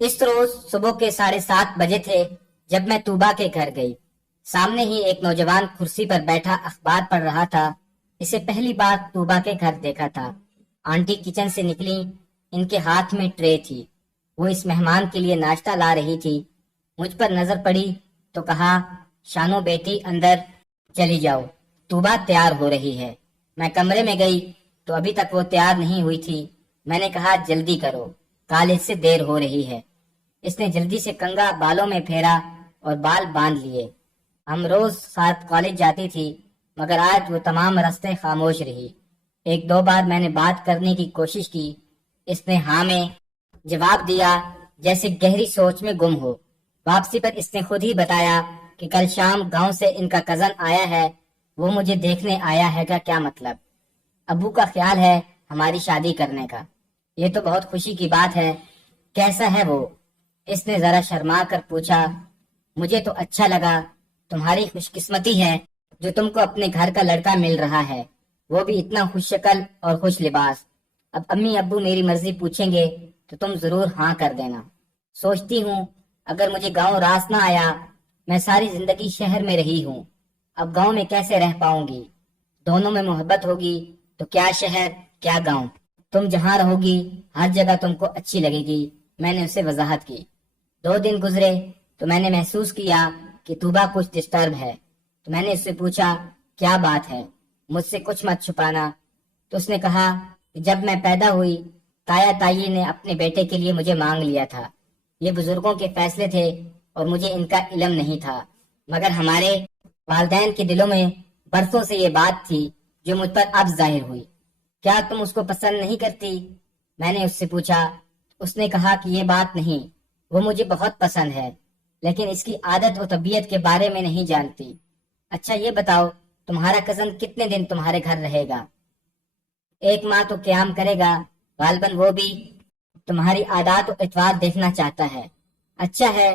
اس روز صبح کے 7:30 بجے تھے جب میں طوبا کے گھر گئی۔ سامنے ہی ایک نوجوان کرسی پر بیٹھا اخبار پڑھ رہا تھا۔ اسے پہلی بار طوبا کے گھر دیکھا تھا۔ آنٹی کچن سے نکلی، ان کے ہاتھ میں ٹرے تھی۔ وہ اس مہمان کے لیے ناشتہ لا رہی تھی۔ مجھ پر نظر پڑی تو کہا، شانو بیٹی اندر چلی جاؤ، طوبا تیار ہو رہی ہے۔ میں کمرے میں گئی تو ابھی تک وہ تیار نہیں ہوئی تھی۔ میں نے کہا، جلدی کرو، کالج سے دیر ہو رہی ہے۔ اس نے جلدی سے کنگا بالوں میں پھیرا اور بال باندھ لیے۔ ہم روز ساتھ کالج جاتی تھی، مگر آج وہ تمام راستے خاموش رہی۔ ایک دو بار میں نے بات کرنے کی کوشش کی، اس نے ہاں میں جواب دیا، جیسے گہری سوچ میں گم ہو۔ واپسی پر اس نے خود ہی بتایا کہ کل شام گاؤں سے ان کا کزن آیا ہے، وہ مجھے دیکھنے آیا ہے۔ کا کیا مطلب؟ ابو کا خیال ہے ہماری شادی کرنے کا۔ یہ تو بہت خوشی کی بات ہے۔ کیسا ہے وہ؟ اس نے ذرا شرما کر پوچھا۔ مجھے تو اچھا لگا، تمہاری خوش قسمتی ہے جو تم کو اپنے گھر کا لڑکا مل رہا ہے، وہ بھی اتنا خوش شکل اور خوش لباس۔ اب امی ابو میری مرضی پوچھیں گے تو تم ضرور ہاں کر دینا۔ سوچتی ہوں اگر مجھے گاؤں راس نہ آیا، میں ساری زندگی شہر میں رہی ہوں، اب گاؤں میں کیسے رہ پاؤں گی؟ دونوں میں محبت ہوگی تو کیا شہر کیا گاؤں، تم جہاں رہو گی ہر جگہ تم کو اچھی لگے گی۔ میں نے اسے وضاحت کی۔ 2 دن گزرے تو میں نے محسوس کیا کہ طوبا کچھ ڈسٹرب ہے، تو میں نے اس سے پوچھا، کیا بات ہے؟ مجھ سے کچھ مت چھپانا۔ تو اس نے کہا کہ جب میں پیدا ہوئی، تایا تائی نے اپنے بیٹے کے لیے مجھے مانگ لیا تھا۔ یہ بزرگوں کے فیصلے تھے اور مجھے ان کا علم نہیں تھا، مگر ہمارے والدین کے دلوں میں برسوں سے یہ بات تھی جو مجھ پر اب ظاہر ہوئی۔ کیا تم اس کو پسند نہیں کرتی؟ میں نے اس سے پوچھا۔ اس نے کہا کہ یہ بات نہیں، وہ مجھے بہت پسند ہے، لیکن اس کی عادت و طبیعت کے بارے میں نہیں جانتی۔ اچھا یہ بتاؤ، تمہارا کزن کتنے دن تمہارے گھر رہے گا؟ 1 ماہ تو قیام کرے گا، غالباً وہ بھی تمہاری عادات و اطوار دیکھنا چاہتا ہے۔ اچھا ہے،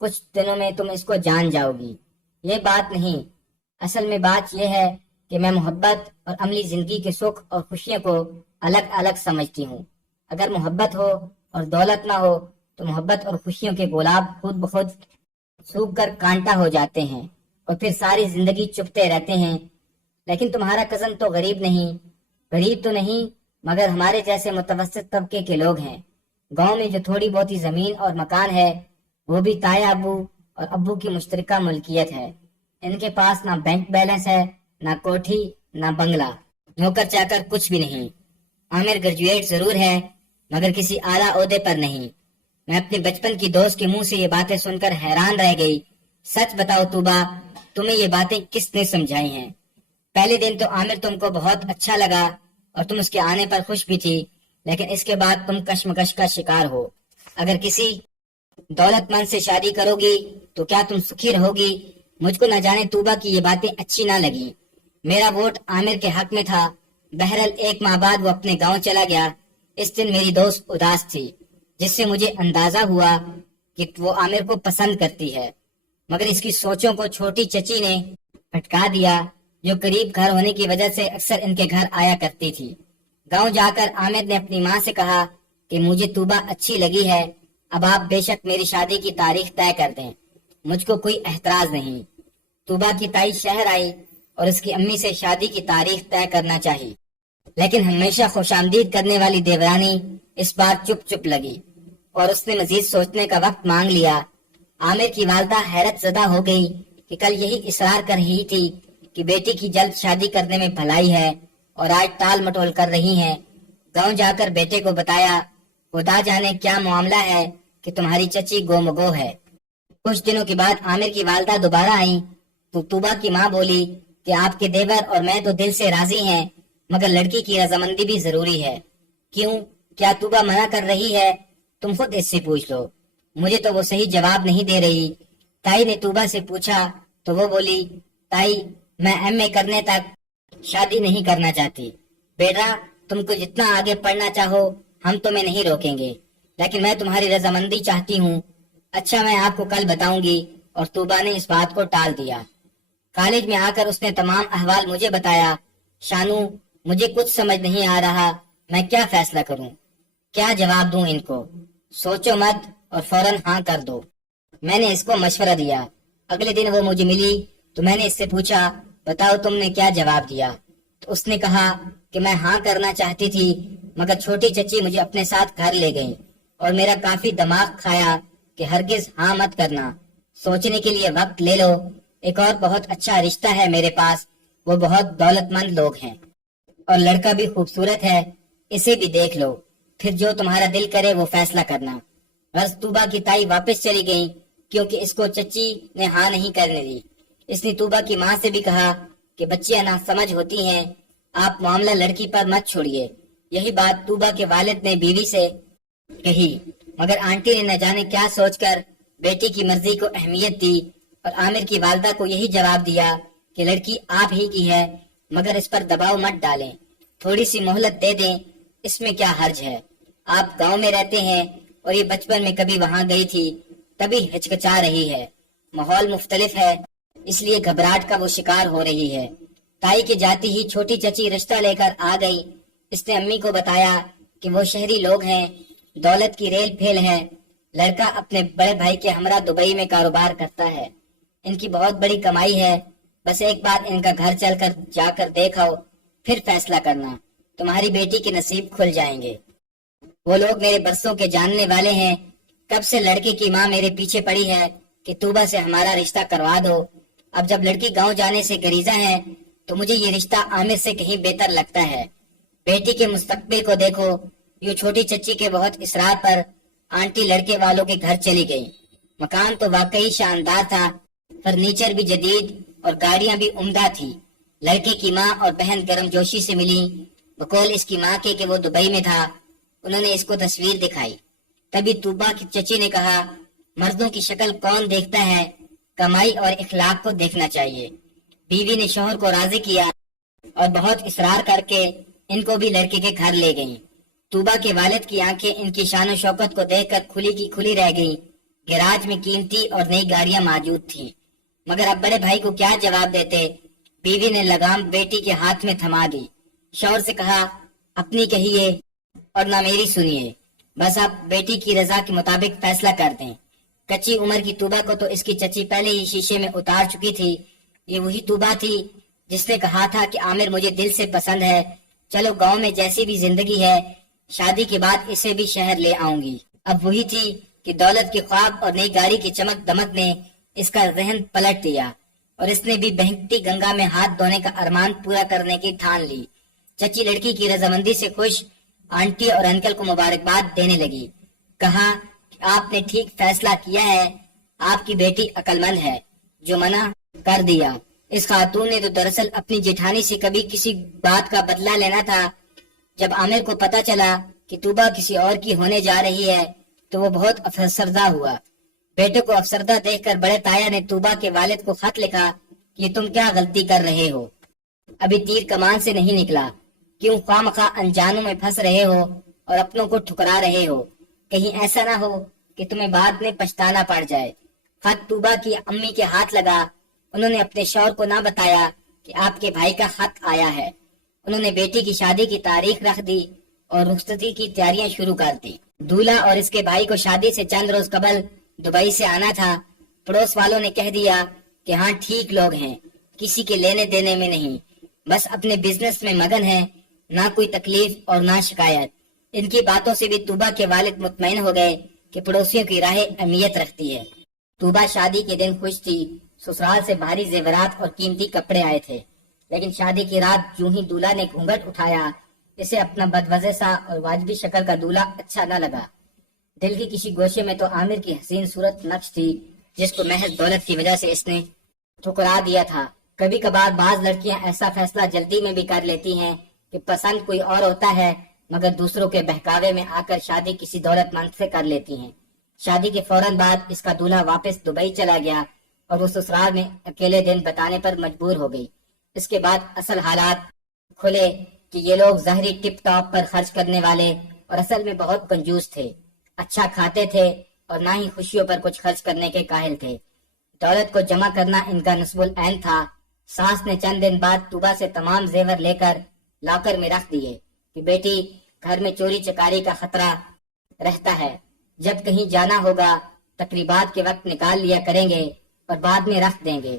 کچھ دنوں میں تم اس کو جان جاؤ گی۔ یہ بات نہیں، اصل میں بات یہ ہے کہ میں محبت اور عملی زندگی کے سکھ اور خوشیوں کو الگ الگ سمجھتی ہوں۔ اگر محبت ہو اور دولت نہ ہو تو محبت اور خوشیوں کے گلاب خود بخود سوکھ کر کانٹا ہو جاتے ہیں اور پھر ساری زندگی چپتے رہتے ہیں۔ لیکن تمہارا کزن تو غریب نہیں، غریب تو نہیں مگر ہمارے جیسے متوسط طبقے کے لوگ ہیں۔ گاؤں میں جو تھوڑی بہت چزمین اور مکان ہے وہ بھی تایا ابو اور ابو کی مشترکہ ملکیت ہے۔ ان کے پاس نہ بینک بیلنس ہے، نہ کوٹھی، نہ بنگلہ، نوکر چاکر کچھ بھی نہیں۔ عامر گریجویٹ ضرور ہے مگر کسی اعلیٰ عہدے پر نہیں۔ میں اپنے بچپن کی دوست کے منہ سے یہ باتیں سن کر حیران رہ گئی۔ سچ بتاؤ طوبا، تمہیں یہ باتیں کس نے سمجھائی ہیں؟ پہلے دن تو عامر تم کو بہت اچھا لگا اور تم اس کے آنے پر خوش بھی تھی، لیکن اس کے بعد تم کشمکش کا شکار ہو۔ اگر کسی دولت مند سے شادی کرو گی تو کیا تم سکھی رہو گی؟ مجھ کو نہ جانے طوبا کی یہ باتیں اچھی نہ لگی۔ میرا ووٹ عامر کے حق میں تھا۔ بہرحال 1 ماہ بعد وہ اپنے گاؤں چلا گیا۔ اس دن میری دوست اداس تھی، جس سے مجھے اندازہ ہوا کہ وہ عامر کو پسند کرتی ہے، مگر اس کی سوچوں کو چھوٹی چچی نے پھٹکا دیا، جو قریب گھر ہونے کی وجہ سے اکثر ان کے گھر آیا کرتی تھی۔ گاؤں جا کر عامر نے اپنی ماں سے کہا کہ مجھے طوبا اچھی لگی ہے، اب آپ بے شک میری شادی کی تاریخ طے کر دیں، مجھ کو کوئی اعتراض نہیں۔ طوبا کی تائی شہر آئی اور اس کی امی سے شادی کی تاریخ طے کرنا چاہی، لیکن ہمیشہ خوش آمدید کرنے والی دیورانی اس بار چپ چپ لگی اور اس نے مزید سوچنے کا وقت مانگ لیا۔ عامر کی والدہ حیرت زدہ ہو گئی کہ کل یہی اصرار کر رہی تھی کہ بیٹی کی جلد شادی کرنے میں بھلائی ہے اور آج ٹال مٹول کر رہی ہیں۔ گاؤں جا کر بیٹے کو بتایا، خدا جانے کیا معاملہ ہے کہ تمہاری چچی گو مگو ہے۔ کچھ دنوں کے بعد عامر کی والدہ دوبارہ آئیں تو طوبا کی ماں بولی کہ آپ کے دیور اور میں تو دل سے راضی ہیں، مگر لڑکی کی رضامندی بھی ضروری ہے۔ کیوں؟ کیا طوبا منع کر رہی ہے؟ تم خود اس سے پوچھ لو، مجھے تو وہ صحیح جواب نہیں دے رہی۔ تائی نے طوبا سے پوچھا تو وہ بولی، تائی میں MA کرنے تک شادی نہیں کرنا چاہتی۔ بیٹا تم کو جتنا آگے پڑھنا چاہو ہم تمہیں نہیں روکیں گے، لیکن میں تمہاری رضامندی چاہتی ہوں۔ اچھا میں آپ کو کل بتاؤں گی، اور طوبا نے اس بات کو ٹال دیا۔ کالج میں آ کر اس نے تمام احوال مجھے بتایا۔ شانو مجھے کچھ سمجھ نہیں آ رہا، میں کیا فیصلہ کروں، کیا جواب دوں ان کو؟ سوچو مت، اور فوراً ہاں کر دو۔ میں نے اس کو مشورہ دیا۔ اگلے دن وہ مجھے ملی تو میں نے اس سے پوچھا، بتاؤ تم نے کیا جواب دیا؟ تو اس نے کہا کہ میں ہاں کرنا چاہتی تھی، مگر چھوٹی چچی مجھے اپنے ساتھ گھر لے گئی اور میرا کافی دماغ کھایا کہ ہرگز ہاں مت کرنا، سوچنے کے لیے وقت لے لو، ایک اور بہت اچھا رشتہ ہے میرے پاس، وہ بہت دولت مند لوگ ہیں اور لڑکا بھی خوبصورت ہے، اسے بھی دیکھ لو، پھر جو تمہارا دل کرے وہ فیصلہ کرنا۔ غرض طوبا کی تائی واپس چلی گئی کیونکہ اس کو چچی نے ہاں نہیں کرنے دی۔ اس نے طوبا کی ماں سے بھی کہا کہ بچیاں نہ سمجھ ہوتی ہیں، آپ معاملہ لڑکی پر مت چھوڑیے۔ یہی بات طوبا کے والد نے بیوی سے کہی، مگر آنٹی نے نہ جانے کیا سوچ کر بیٹی کی مرضی کو اہمیت دی اور عامر کی والدہ کو یہی جواب دیا کہ لڑکی آپ ہی کی ہے، مگر اس پر دباؤ مت ڈالیں، تھوڑی سی مہلت دے دیں، اس میں کیا حرج ہے؟ آپ گاؤں میں رہتے ہیں اور یہ بچپن میں کبھی وہاں گئی تھی، تبھی ہچکچا رہی ہے، ماحول مختلف ہے، اس لیے گھبراہٹ کا وہ شکار ہو رہی ہے۔ تائی کے جاتی ہی چھوٹی چچی رشتہ لے کر آ گئی۔ اس نے امی کو بتایا کہ وہ شہری لوگ ہیں، دولت کی ریل پھیل ہے، لڑکا اپنے بڑے بھائی کے ہمراہ دبئی میں کاروبار کرتا ہے، ان کی بہت بڑی کمائی ہے، بس ایک بار ان کا گھر چل کر جا کر دیکھو، پھر فیصلہ کرنا، تمہاری بیٹی کے نصیب کھل جائیں گے۔ وہ لوگ میرے برسوں کے جاننے والے ہیں، کب سے لڑکے کی ماں میرے پیچھے پڑی ہے کہ طوبا سے ہمارا رشتہ کروا دو۔ اب جب لڑکی گاؤں جانے سے گریزہ ہے تو مجھے یہ رشتہ عامر سے کہیں بہتر لگتا ہے۔ بیٹی کے مستقبل کو دیکھو۔ یوں چھوٹی چچی کے بہت اصرار پر آنٹی لڑکے والوں کے گھر چلی گئی۔ مکان تو واقعی شاندار تھا، فرنیچر بھی جدید اور گاڑیاں بھی عمدہ تھی۔ لڑکے کی ماں اور بہن گرم جوشی سے ملی، بقول اس کی ماں کے کہ وہ دبئی میں تھا۔ انہوں نے اس کو تصویر دکھائی۔ تبھی طوبا کی چچی نے کہا، مردوں کی شکل کون دیکھتا ہے، کمائی اور اخلاق کو دیکھنا چاہیے۔ بیوی نے شوہر کو راضی کیا اور بہت اصرار کر کے ان کو بھی لڑکے کے گھر لے گئیں۔ طوبا کے والد کی آنکھیں ان کی شان و شوکت کو دیکھ کر کھلی کی کھلی رہ گئیں۔ گیراج میں قیمتی اور نئی گاڑیاں موجود تھیں، مگر اب بڑے بھائی کو کیا جواب دیتے؟ بیوی نے لگام بیٹی کے ہاتھ میں تھما دی، شوہر سے کہا، اپنی کہیے اور نہ میری سنیے، بس اب بیٹی کی رضا کے مطابق فیصلہ کر دیں۔ کچی عمر کی طوبا کو تو اس کی چچی پہلے ہی شیشے میں اتار چکی تھی۔ یہ وہی طوبا تھی جس نے کہا تھا کہ عامر مجھے دل سے پسند ہے، چلو گاؤں میں جیسی بھی زندگی ہے، شادی کے بعد اسے بھی شہر لے آؤں گی۔ اب وہی تھی کہ دولت کے خواب اور نئی گاڑی کی چمک دمک نے اس کا ذہن پلٹ دیا اور اس نے بھی بہتی گنگا میں ہاتھ دھونے کا ارمان پورا کرنے کی ٹھان لی۔ چچی لڑکی کی رضامندی سے خوش، آنٹی اور انکل کو مبارکباد دینے لگی، کہا کہ آپ نے ٹھیک فیصلہ کیا ہے، آپ کی بیٹی عقل مند ہے، جو منع کر دیا۔ اس خاتون نے تو دراصل اپنی جیٹھانی سے کبھی کسی بات کا بدلہ لینا تھا۔ جب عامر کو پتا چلا کہ طوبا کسی اور کی ہونے جا رہی ہے تو وہ بہت افسردہ ہوا۔ بیٹے کو افسردہ دیکھ کر بڑے تایا نے طوبا کے والد کو خط لکھا کہ یہ تم کیا غلطی کر رہے ہو، ابھی تیر کمان سے نہیں نکلا، کیوں خواہ انجانوں میں پھنس رہے ہو اور اپنوں کو ٹھکرا رہے ہو، کہیں ایسا نہ ہو کہ تمہیں بعد میں پچھتانا پڑ جائے۔ خط طوبا کی امی کے ہاتھ لگا۔ انہوں نے اپنے شوہر کو نہ بتایا کہ آپ کے بھائی کا خط آیا ہے۔ انہوں نے بیٹی کی شادی کی تاریخ رکھ دی اور رخصتی کی تیاریاں شروع کر دی۔ دولہا اور اس کے بھائی کو شادی سے چند روز قبل دبئی سے آنا تھا۔ پڑوس والوں نے کہہ دیا کہ ہاں ٹھیک لوگ ہیں، کسی کے لینے دینے میں نہیں، بس اپنے بزنس میں مگن ہیں، نہ کوئی تکلیف اور نہ شکایت۔ ان کی باتوں سے بھی طوبا کے والد مطمئن ہو گئے کہ پڑوسیوں کی راہ اہمیت رکھتی ہے۔ طوبا شادی کے دن خوش تھی، سسرال سے بھاری زیورات اور قیمتی کپڑے آئے تھے، لیکن شادی کی رات یوں ہی دولہا نے گھونگھٹ اٹھایا، اسے اپنا بدوزے سا اور واجبی شکل کا دولہا اچھا نہ لگا۔ دل کی کسی گوشے میں تو عامر کی حسین صورت نقش تھی جس کو محض دولت کی وجہ سے اس نے ٹھکرا دیا تھا۔ کبھی کبھار بعض لڑکیاں ایسا فیصلہ جلدی میں بھی کر لیتی ہیں کہ پسند کوئی اور ہوتا ہے، مگر دوسروں کے بہکاوے میں آ کر شادی کسی دولت مند سے کر لیتی ہیں۔ شادی کے فوراً بعد اس کا دولہا واپس دبئی چلا گیا اور وہ سسرال میں اکیلے دن بتانے پر مجبور ہو گئی۔ اس کے بعد اصل حالات کھلے کہ یہ لوگ ظاہری ٹپ ٹاپ پر خرچ کرنے والے اور اصل میں بہت کنجوس تھے، اچھا کھاتے تھے اور نہ ہی خوشیوں پر کچھ خرچ کرنے کے کاہل تھے۔ دولت کو جمع کرنا ان کا نصب العین تھا۔ ساس نے چند دن بعد طوبا سے تمام زیور لے کر لاکر میں رکھ دیے کہ بیٹی، گھر میں چوری چکاری کا خطرہ رہتا ہے، جب کہیں جانا ہوگا تقریبات کے وقت نکال لیا کریں گے اور بعد میں رکھ دیں گے۔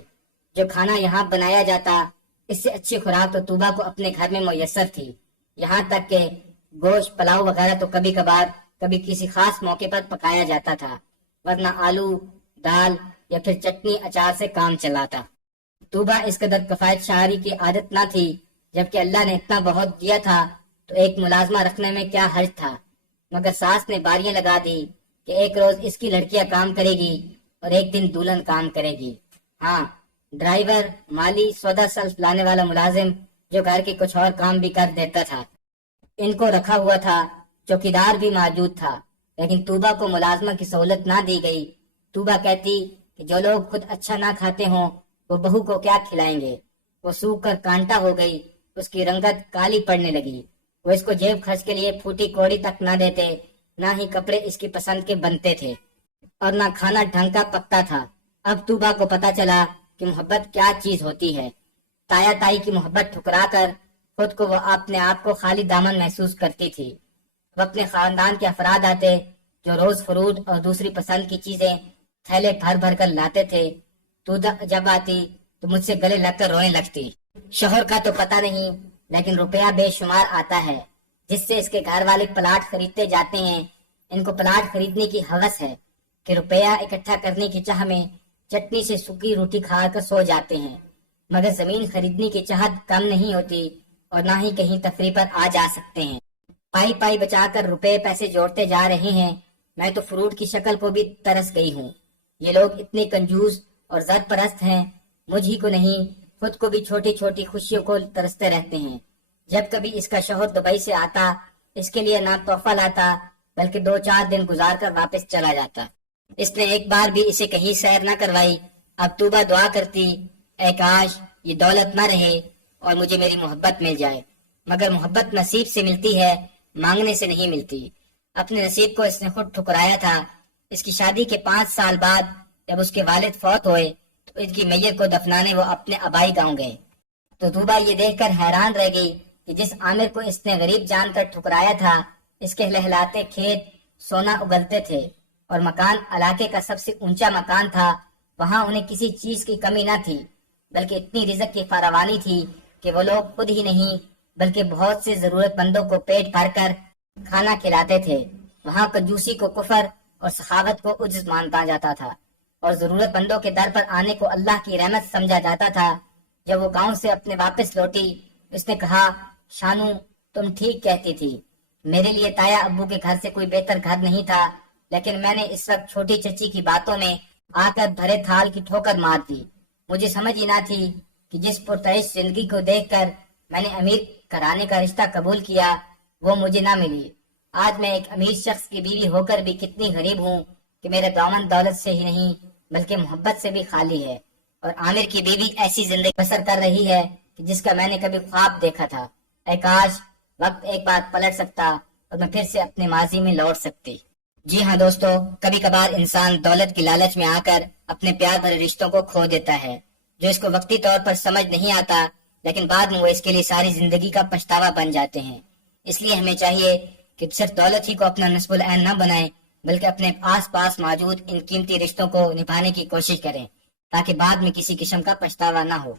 جو کھانا یہاں بنایا جاتا اس سے اچھی خوراک تو طوبا کو اپنے گھر میں میسر تھی، یہاں تک کہ گوشت پلاؤ وغیرہ تو کبھی کبھار کبھی کسی خاص موقع پر پکایا جاتا تھا، ورنہ آلو دال یا پھر چٹنی اچار سے کام چلاتا۔ طوبا اس قدر کفایت شعاری کی عادت نہ تھی، جبکہ اللہ نے اتنا بہت دیا تھا تو ایک ملازمہ رکھنے میں کیا حرج تھا، مگر ساس نے باریاں لگا دی کہ ایک روز اس کی لڑکیاں کام کرے گی اور ایک دن دلہن کام کرے گی۔ ہاں، ڈرائیور، مالی، سودا سلف لانے والا ملازم جو گھر کے کچھ اور کام بھی کر دیتا تھا، ان کو رکھا ہوا تھا۔ چوکیدار بھی موجود تھا، لیکن طوبا کو ملازمہ کی سہولت نہ دی گئی۔ طوبا کہتی کہ جو لوگ خود اچھا نہ کھاتے ہوں وہ بہو کو کیا کھلائیں گے۔ وہ سوکھ کر کانٹا ہو گئی، اس کی رنگت کالی پڑنے لگی۔ وہ اس کو جیب خرچ کے لیے پھوٹی کوڑی تک نہ دیتے، نہ ہی کپڑے اس کی پسند کے بنتے تھے، اور نہ کھانا ڈھنگ کا پکتا تھا۔ اب طوبا کو پتا چلا کہ محبت کیا چیز ہوتی ہے۔ تایا تائی کی محبت ٹھکرا کر خود کو وہ اپنے آپ کو خالی دامن محسوس کرتی تھی۔ وہ اپنے خاندان کے افراد آتے جو روز فروٹ اور دوسری پسند کی چیزیں تھیلے بھر بھر کر لاتے تھے، تو جب آتی تو مجھ سے گلے لگ کر رونے لگتی۔ شوہر کا تو پتہ نہیں، لیکن روپیہ بے شمار آتا ہے، جس سے اس کے گھر والے پلاٹ خریدتے جاتے ہیں۔ ان کو پلاٹ خریدنے کی ہوس ہے کہ روپیہ اکٹھا کرنے کی چاہ میں چٹنی سے سوکھی روٹی کھا کر سو جاتے ہیں، مگر زمین خریدنے کی چاہت کم نہیں ہوتی اور نہ ہی کہیں تفریح پر آ جا سکتے ہیں۔ پائی پائی بچا کر روپے پیسے جوڑتے جا رہے ہیں۔ میں تو فروٹ کی شکل کو بھی ترس گئی ہوں۔ یہ لوگ اتنے کنجوس اور زر پرست ہیں، مجھ ہی کو نہیں، خود کو بھی چھوٹی چھوٹی خوشیوں کو ترستے رہتے ہیں۔ جب کبھی اس کا شوہر دبئی سے آتا، اس کے لیے نہ تحفہ لاتا بلکہ 2-4 دن گزار کر واپس چلا جاتا۔ اس نے ایک بار بھی اسے کہیں سیر نہ کروائی۔ اب طوبا دعا کرتی، اے کاش یہ دولت نہ رہے اور مجھے میری محبت مل جائے، مگر محبت نصیب سے ملتی ہے، مانگنے سے نہیں ملتی۔ اپنے نصیب کو اس نے خود ٹھکرایا تھا۔ اس کی شادی کے 5 سال بعد جب اس کے والد فوت ہوئے تو ان کی میت کو دفنانے وہ اپنے آبائی گاؤں گئے، تو طوبا یہ دیکھ کر حیران رہ گئی کہ جس عامر کو اس نے غریب جان کر ٹھکرایا تھا، اس کے لہلاتے کھیت سونا اگلتے تھے اور مکان علاقے کا سب سے اونچا مکان تھا۔ وہاں انہیں کسی چیز کی کمی نہ تھی، بلکہ اتنی رزق کی فراوانی تھی کہ وہ لوگ خود ہی نہیں بلکہ بہت سے ضرورت مندوں کو پیٹ بھر کر کھانا کھلاتے تھے۔ وہاں کنجوسی کو کفر اور سخاوت کو عجز مانتا جاتا تھا، اور ضرورت مندوں کے در پر آنے کو اللہ کی رحمت سمجھا جاتا تھا۔ جب وہ گاؤں سے اپنے واپس لوٹی، اس نے کہا، شانو تم ٹھیک کہتی تھی، میرے لیے تایا ابو کے گھر سے کوئی بہتر گھر نہیں تھا، لیکن میں نے اس وقت چھوٹی چچی کی باتوں میں آ کر بھرے تھال کی ٹھوکر مار دی۔ مجھے سمجھ ہی نہ تھی کہ جس پرتعیش زندگی کو دیکھ کر میں نے امیر گھرانے کا رشتہ قبول کیا وہ مجھے نہ ملی۔ آج میں ایک امیر شخص کی بیوی ہو کر بھی کتنی غریب ہوں کہ میرے دامن دولت سے ہی نہیں بلکہ محبت سے بھی خالی ہے، اور عامر کی بیوی ایسی زندگی بسر کر رہی ہے کہ جس کا میں نے کبھی خواب دیکھا تھا۔ اے کاش وقت ایک بار پلٹ سکتا اور میں پھر سے اپنے ماضی میں لوٹ سکتی۔ جی ہاں دوستو، کبھی کبھار انسان دولت کی لالچ میں آ کر اپنے پیار بھرے رشتوں کو کھو دیتا ہے، جو اس کو وقتی طور پر سمجھ نہیں آتا، لیکن بعد میں وہ اس کے لیے ساری زندگی کا پچھتاوا بن جاتے ہیں۔ اس لیے ہمیں چاہیے کہ صرف دولت ہی کو اپنا نصب العین نہ بنائیں، بلکہ اپنے آس پاس موجود ان قیمتی رشتوں کو نبھانے کی کوشش کریں، تاکہ بعد میں کسی قسم کا پچھتاوا نہ ہو۔